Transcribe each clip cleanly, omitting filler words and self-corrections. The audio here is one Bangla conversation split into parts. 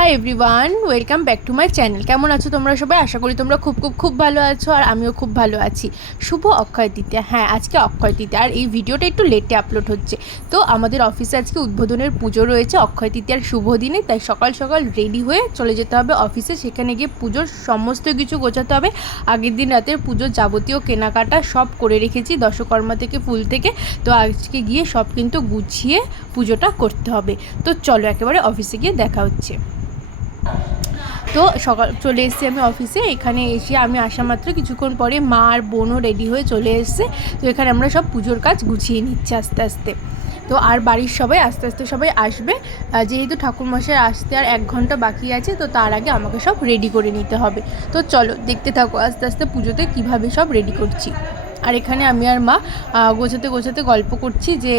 Hi everyone, welcome back to my channel. কেমন আছো তোমরা সবাই? আশা করি তোমরা খুব ভালো আছো, আর আমিও খুব ভালো আছি। শুভ অক্ষয় তৃতীয়া। হ্যাঁ, আজকে অক্ষয় তৃতীয়া, আর এই ভিডিওটা একটু লেটে আপলোড হচ্ছে। তো আমাদের অফিসে আজকে উদ্বোধনের পুজো রয়েছে অক্ষয় তৃতীয়ার শুভ দিনে, তাই সকাল সকাল রেডি হয়ে চলে যেতে হবে অফিসে। সেখানে গিয়ে পুজোর সমস্ত কিছু গোছাতে হবে। আগের দিন রাতের পুজোর যাবতীয় কেনাকাটা সব করে রেখেছি, দশকর্মা থেকে ফুল থেকে। তো আজকে গিয়ে সব কিন্তু গুছিয়ে পুজোটা করতে হবে। তো চলো একেবারে অফিসে গিয়ে দেখা হচ্ছে। তো সকাল চলে এসেছি আমি অফিসে। এখানে এসে আমি আসা মাত্র কিছুক্ষণ পরে মা আর বোনও রেডি হয়ে চলে এসছে। তো এখানে আমরা সব পুজোর কাজ গুছিয়ে নিচ্ছি আস্তে আস্তে। তো আর বাড়ির সবাই আস্তে আস্তে সবাই আসবে, যেহেতু ঠাকুরমশাই আসতে আর 1 ঘন্টা বাকি আছে। তো তার আগে আমাকে সব রেডি করে নিতে হবে। তো চলো দেখতে থাকো আস্তে আস্তে পুজোতে কীভাবে সব রেডি করছি। আর এখানে আমি আর মা গোছাতে গোছাতে গল্প করছি যে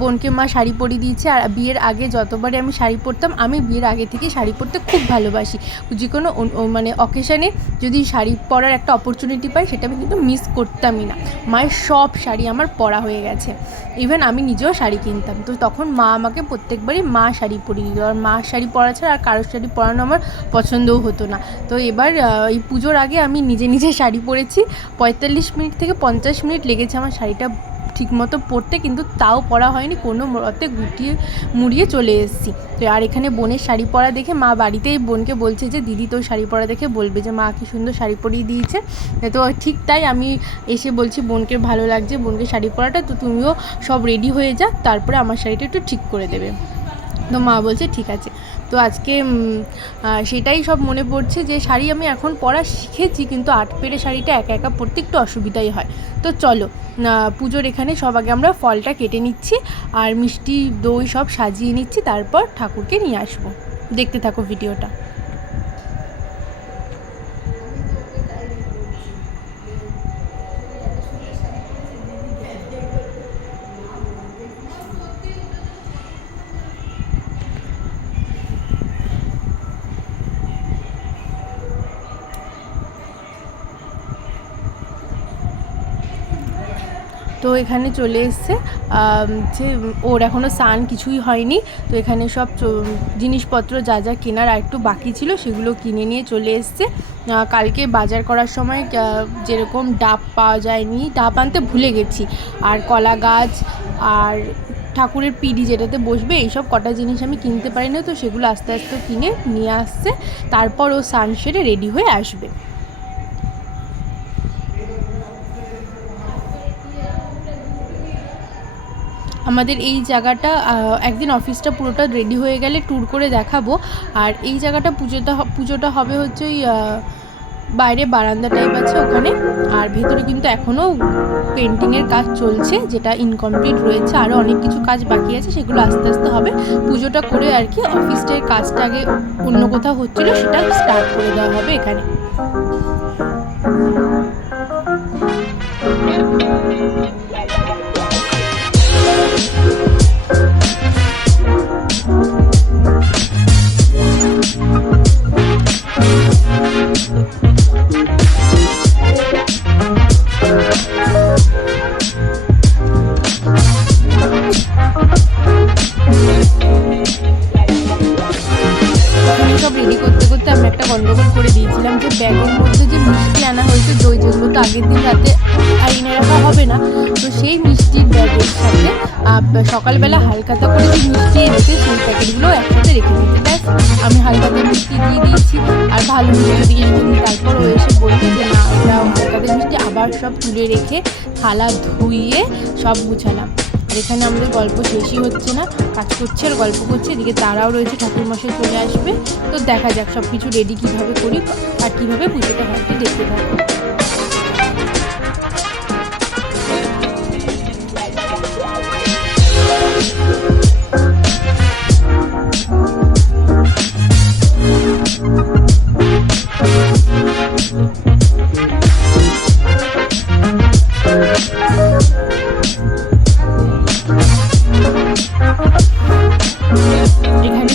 বোনকে মা শাড়ি পরিয়ে দিয়েছে। আর বিয়ের আগে যতবারই আমি শাড়ি পরতাম, আমি বিয়ের আগে থেকে শাড়ি পরতে খুব ভালোবাসি। যে কোনো মানে অকেশানে যদি শাড়ি পরার একটা অপরচুনিটি পাই, সেটা আমি কিন্তু মিস করতামই না। মায়ের সব শাড়ি আমার পরা হয়ে গেছে, ইভেন আমি নিজেও শাড়ি কিনতাম। তো তখন মা আমাকে প্রত্যেকবারই মা শাড়ি পরিয়ে দিত, আর মা শাড়ি পরা ছাড়া আর কারোর শাড়ি পরানো আমার পছন্দও হতো না। তো এবার এই পুজোর আগে আমি নিজে শাড়ি পরেছি। 45 মিনিট থেকে 50 মিনিট লেগেছে আমার শাড়িটা ঠিকমতো পরতে, কিন্তু তাও পরা হয়নি, কোনো মতে গুটিয়ে মুড়িয়ে চলে এসেছি। তো আর এখানে বোনের শাড়ি পরা দেখে মা বাড়িতেই বোনকে বলছে যে দিদি তোর শাড়ি পরা দেখে বলবে যে মা কি সুন্দর শাড়ি পরিয়ে দিয়েছে। তো ঠিক তাই আমি এসে বলছি বোনকে ভালো লাগছে বোনকে শাড়ি পরাটা, তো তুমিও সব রেডি হয়ে যা, তারপরে আমার শাড়িটা একটু ঠিক করে দেবে। তো মা বলছে ঠিক আছে। তো আজকে সেটাই সব মনে পড়ছে যে শাড়ি আমি এখন পরা শিখেছি, কিন্তু 8 পেরে শাড়িটা একা একা পরতে একটু অসুবিধাই হয়। তো চলো পুজোর এখানে সব আগে আমরা ফলটা কেটে নিচ্ছি, আর মিষ্টি দই সব সাজিয়ে নিচ্ছি, তারপর ঠাকুরকে নিয়ে আসবো। দেখতে থাকো ভিডিওটা। তো এখানে চলে এসছে যে ওর এখনও স্নান কিছুই হয়নি। তো এখানে সব জিনিসপত্র যা যা কেনার আর একটু বাকি ছিল সেগুলো কিনে নিয়ে চলে এসছে। কালকে বাজার করার সময় যেরকম ডাব পাওয়া যায়নি, ডাব আনতে ভুলে গেছি, আর কলা গাছ আর ঠাকুরের পিঁড়ি যেটাতে বসবে, এইসব কটা জিনিস আমি কিনতে পারি না। তো সেগুলো আস্তে আস্তে কিনে নিয়ে আসছে, তারপর ও স্নান সেরে রেডি হয়ে আসবে। আমাদের এই জায়গাটা একদিন অফিসটা পুরোটা রেডি হয়ে গেলে ট্যুর করে দেখাবো। আর এই জায়গাটা পুজোটা হবে হচ্ছে ওই বাইরে বারান্দা টাইপ আছে ওখানে, আর ভেতরে কিন্তু এখনও পেন্টিংয়ের কাজ চলছে, যেটা ইনকমপ্লিট রয়েছে। আরও অনেক কিছু কাজ বাকি আছে, সেগুলো আস্তে আস্তে হবে। পুজোটা করে আর কি অফিসটার কাজটা আগে অন্য কোথাও হচ্ছিলো, সেটা স্টার্ট করে দেওয়া হবে এখানে। সব রেডি করতে করতে আমি একটা গন্ডগোল করে দিয়েছিলাম যে ব্যাগের মধ্যে যে মিষ্টি আনা হয়েছে, দই, যেগুলো তো আগের দিন রাতে এনে রাখা হবে না। তো সেই মিষ্টির ব্যাগের সাথে সকালবেলা হালকাতা করে যে মিষ্টি এনেছে সেই প্যাকেটগুলো একসাথে রেখে দিতে। ব্যাস আমি হালকাতে মিষ্টি দিয়ে দিয়েছি, আর ভালো মিষ্টি দিয়ে রেখে তারপর ও এসে বলছে যে না, এটা হালকাতে মিষ্টি। আবার সব তুলে রেখে থালা ধুইয়ে সব গুছালাম। এখানে আমাদের গল্প শেষই হচ্ছে না, কাজ করছে আর গল্প করছে, এদিকে তারাও রয়েছে, ঠাকুরমশাই চলে আসবে। তো দেখা যাক সব কিছু রেডি কীভাবে করি আর কীভাবে পুজোটা হয়, দেখতে থাকো।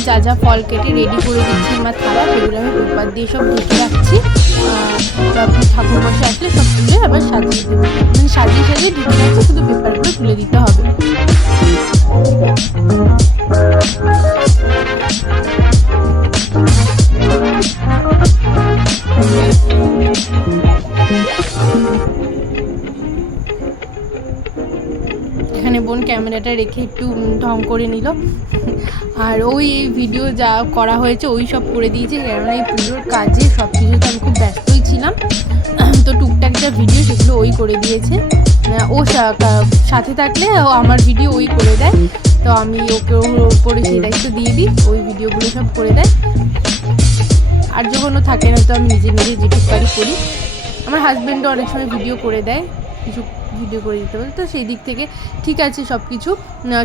যা যা ফল কেটে রেডি করে দিচ্ছি আমার থালা, সেগুলো আমি পেপার দিয়ে সব ঢেকে রাখছি। ঠাকুরমশাই আসলে সব তুলে আবার সাজিয়ে দেবো, মানে সাজিয়ে ঢেকে রাখছি, শুধু পেপারগুলো তুলে দিতে হবে। ক্যামেরাটা রেখে একটু ঢং করে নিল। আর ওই এই ভিডিও যা করা হয়েছে ওই সব করে দিয়েছে, কেননা এই পুজোর কাজে সব কিছুতে আমি খুব ব্যস্তই ছিলাম। তো টুকটাক যা ভিডিও সেগুলো ওই করে দিয়েছে। ও সাথে থাকলে ও আমার ভিডিও ওই করে দেয়, তো আমি ওকে ওর ওপরে সেই দায়িত্ব দিয়ে দিই, ওই ভিডিওগুলো সব করে দেয়। আর যখন ও থাকে না তো আমি নিজে নিজে যেটুক পারি করি। আমার হাজব্যান্ডও অনেক সময় ভিডিও করে দেয়, কিছু ভিডিও করে দিতে পারে, তো সেই দিক থেকে ঠিক আছে সব কিছু।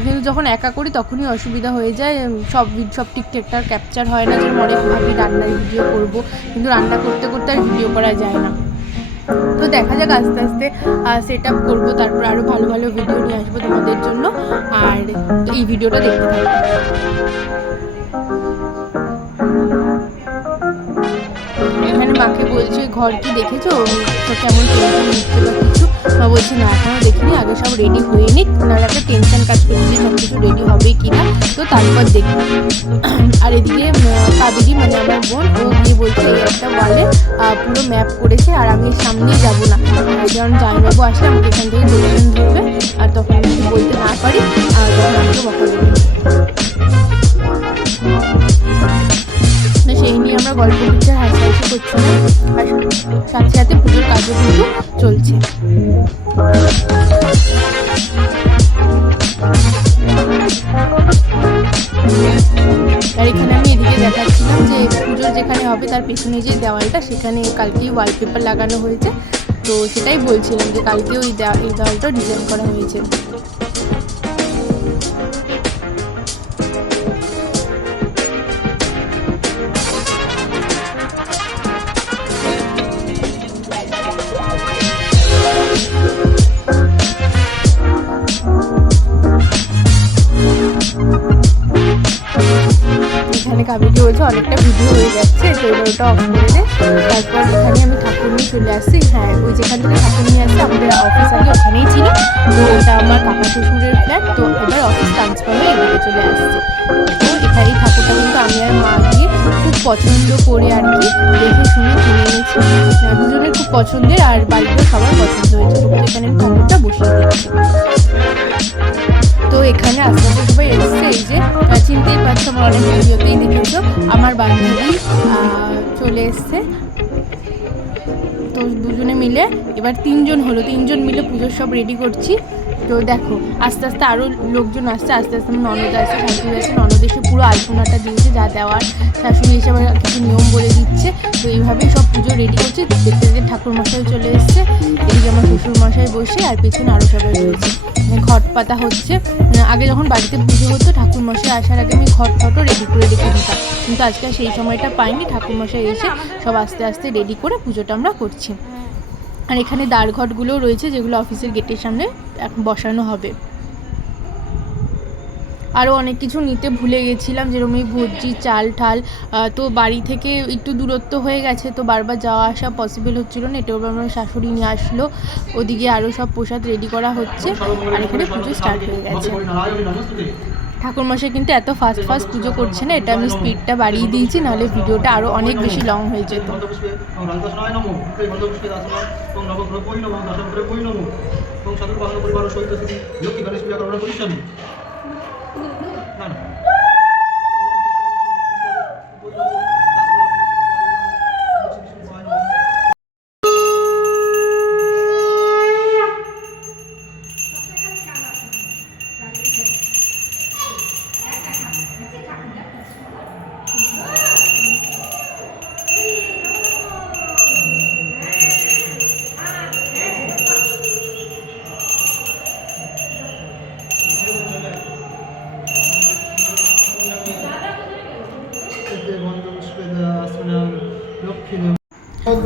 কিন্তু যখন একা করি তখনই অসুবিধা হয়ে যায়, সব ঠিকঠাকটা ক্যাপচার হয় না। যেমন অনেক ভাবি রান্নার ভিডিও করব, কিন্তু রান্না করতে করতে আর ভিডিও করা যায় না। তো দেখা যাক আস্তে আস্তে সেট আপ করবো, তারপর আরও ভালো ভালো ভিডিও নিয়ে আসবো তোমাদের জন্য। আর এই ভিডিওটা দেখতে থাকবো। এখানে মাকে বলছে ঘর কি দেখেছো, তো কেমন টেনশন নিচ্ছে বা কিছু। মা বলছে না এখনও দেখিনি, আগে সব রেডি হয়ে নিক, নাহলে একটা টেনশন কাজ করছে সব কিছু রেডি হবে কি না, তো তারপর দেখব। আর এদিকে কাবেরি মানে আমার বোন, ও গিয়ে বলছে এই একটা ওয়ালে পুরো ম্যাপ করেছে, আর আমি সামনেই যাবো না, যেমন জামাইবাবু আসলে আমাকে এখান থেকে দর্শন ধরবে, আর তখন আমি যদি বলতে না পারি তখন আমাকে বকা দেবে। সেই নিয়ে আমরা গল্প করছি, হাসাহাসি করছিলাম, আর সাথে সাথে পুজোর কাজও কিন্তু চলছে। আর এখানে আমি এদিকে দেখাচ্ছিলাম যে পুজোর যেখানে হবে তার পেছনে যে দেওয়ালটা, সেখানে কালকেই ওয়ালপেপার লাগানো হয়েছে, তো সেটাই বলছিলাম যে কালকে ওই দেওয়ালটা ডিজাইন করা হয়েছে। এখানে কাবেরি বলছে অনেকটা ভিডিও হয়ে যাচ্ছে, তো ওটা অফ করে দে। তারপর এখানে আমি ঠাকুর নিয়ে চলে আসছি। হ্যাঁ, ওই যেখান থেকে ঠাকুর নিয়ে আসছে আমাদের অফিস আগে ওখানেই ছিল, তো ওটা আমার কাকা শ্বশুরের ফ্ল্যাট, তো এবার অফিস ট্রান্সফার হয়ে এদিকে চলে আসছে। তো এখানে এই ঠাকুরটা কিন্তু আমি আর মা গিয়ে খুব পছন্দ করে আর কি দেখে শুনে কিনে এনেছি, দুজনের খুব পছন্দের, আর বাড়িতে সবার পছন্দ হয়েছে, তো এখানে ঠাকুরটা বসিয়ে দিচ্ছি। তো এখানে আস্তে আস্তে সবাই এসছে, এই যে চিনতেই পারছো, আমার অনেক ভিডিওতেই দেখেছো, আমার বান্ধবী চলে এসছে। তো দুজনে মিলে এবার তিনজন মিলে পুজোর সব রেডি করছি। তো দেখো আস্তে আস্তে আরও লোকজন আসছে, আস্তে আস্তে আমার ননদ আসছে, শাশুড়ি আসছে, ননদ এসে পুরো আলপনাটা দিয়েছে যা দেওয়ার, শাশুড়ি এসে আবার কিছু নিয়ম বলে দিচ্ছে। তো এইভাবেই সব পুজো রেডি করছে। দেখতে দেখতে ঠাকুরমশাই চলে এসছে, এদিকে আমার শ্বশুরমশাই বসে, আর পেছনে আরও সবাই রয়েছে। ঘট পাতা হচ্ছে। আগে যখন বাড়িতে পুজো হতো ঠাকুরমশাই আসার আগে আমি ঘটও রেডি করে রেখে দিতাম, কিন্তু আজকে সেই সময়টা পাইনি। ঠাকুরমশাই এসে সব আস্তে আস্তে রেডি করে পুজোটা আমরা করছি। আর এখানে দ্বারঘটগুলোও রয়েছে, যেগুলো অফিসের গেটের সামনে এখন বসানো হবে। আরও অনেক কিছু নিতে ভুলে গেছিলাম, যেরকম এই ভর্জি চাল ঠাল, তো বাড়ি থেকে একটু দূরত্ব হয়ে গেছে, তো বারবার যাওয়া আসা পসিবল হচ্ছিলো না, এটা আমার শাশুড়ি নিয়ে আসলো। ওদিকে আরও সব প্রসাদ রেডি করা হচ্ছে, আর এখানে পুজো স্টার্ট হয়ে গেছে। ঠাকুরমশাই কিন্তু এত ফাস্ট পুজো করছে না, এটা আমি স্পিডটা বাড়িয়ে দিয়েছি, নাহলে ভিডিওটা আরও অনেক বেশি লং হয়ে যেত।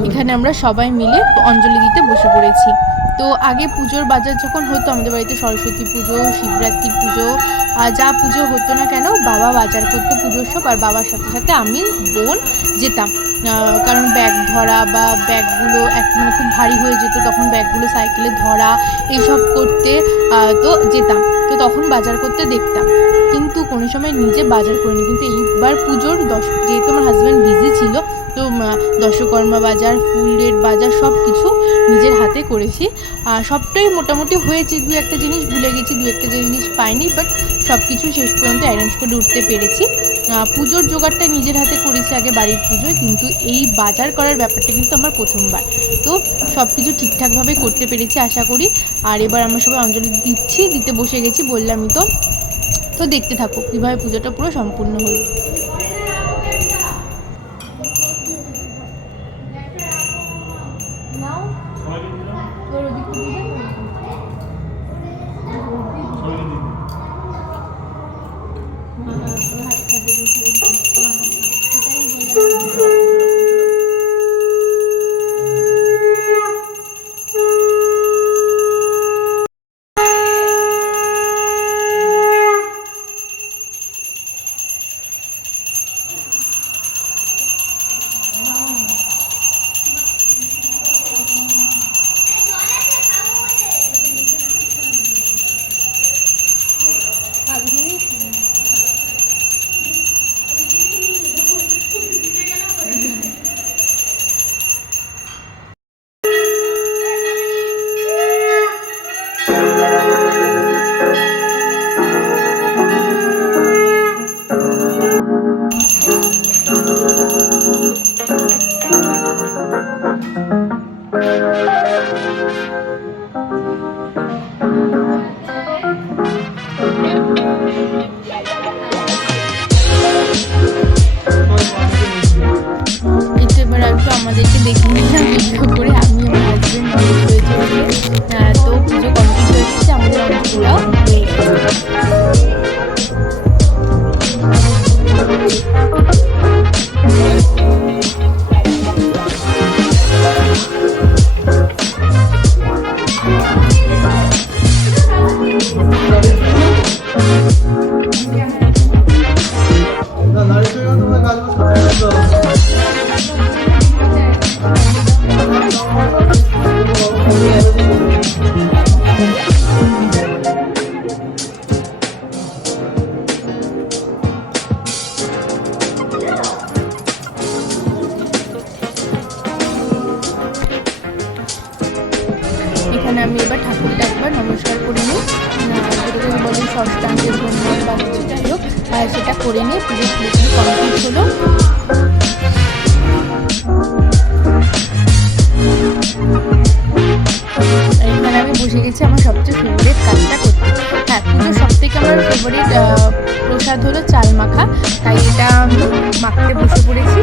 এখানে আমরা সবাই মিলে অঞ্জলি দিতে বসে পড়েছি। তো আগে পুজোর বাজার যখন হতো আমাদের বাড়িতে, সরস্বতী পুজো, শিবরাত্রি পুজো, যা পুজো হতো না কেন বাবা বাজার করতো পুজোর সব, আর বাবার সাথে সাথে আমি বোন যেতাম, কারণ ব্যাগ ধরা বা ব্যাগগুলো মানে খুব ভারী হয়ে যেত, তখন ব্যাগগুলো সাইকেলে ধরা এইসব করতে তো যেতাম, তো তখন বাজার করতে দেখতাম, কিন্তু কোনো সময় নিজে বাজার করিনি। কিন্তু এইবার পুজোর যেহেতু আমার হাজব্যান্ড বিজি ছিল, তো দশকর্মা বাজার, ফুলের বাজার সব কিছু নিজের হাতে করেছি। সবটাই মোটামুটি হয়েছে, দু একটা জিনিস ভুলে গেছি, দু একটা জিনিস পাইনি, বাট সব কিছু শেষ পর্যন্ত অ্যারেঞ্জ করে উঠতে পেরেছি। পুজোর জোগাড়টা নিজের হাতে করেছি আগে বাড়ির পুজোয়, কিন্তু এই বাজার করার ব্যাপারটা কিন্তু আমার প্রথমবার। তো সব কিছু ঠিকঠাকভাবে করতে পেরেছি আশা করি। আর এবার আমরা সবাই অঞ্জলি দিতে বসে গেছি, বললামই তো। তো দেখতে থাকো কীভাবে পুজোটা পুরো সম্পূর্ণ হলো। আমাদেরকে দেখে নিলাম ভিডিও করে, আমি আমার হাজবেন্ড হয়েছে। তো পুজো কমপ্লিট হয়ে গেছে, আমাদের অঞ্চলটাও হয়ে গেছে। এখানে আমি এবার ঠাকুরটা একবার নমস্কার করে নিই, যেরকম বলি ষষ্ঠাঙ্গের জন্য বা কিছু যাই হোক, সেটা করে নিয়ে পুজো পুরোপুরি কমপ্লিট হলো। এখানে আমি বসে গেছি আমার সবচেয়ে ফেভারিট কাজটা করতে। হ্যাঁ, পুজোর সব থেকে আমার ফেভারিট প্রসাদ হলো চাল মাখা, তাই এটা আমি মাখতে বসে পড়েছি।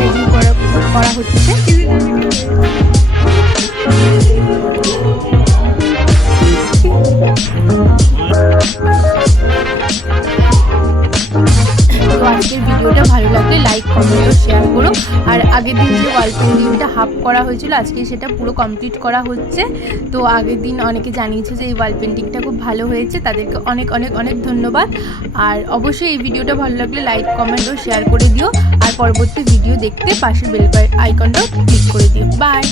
রেডি করা হচ্ছে। তো আজকের ভিডিওটা ভালো লাগলে লাইক, কমেন্ট ও শেয়ার করো। আর আগের দিন যে ওয়াল পেন্টিংটা হাফ করা হয়েছিল, আজকে সেটা পুরো কমপ্লিট করা হচ্ছে। তো আগের দিন অনেকে জানিয়েছে যে এই ওয়াল পেন্টিংটা খুব ভালো হয়েছে, তাদেরকে অনেক অনেক অনেক ধন্যবাদ। আর অবশ্যই এই ভিডিওটা ভালো লাগলে লাইক, কমেন্ট ও শেয়ার করে দিও। আর পরবর্তী ভিডিও দেখতে পাশের বেল আইকনটাও ক্লিক করে দিও। বাই।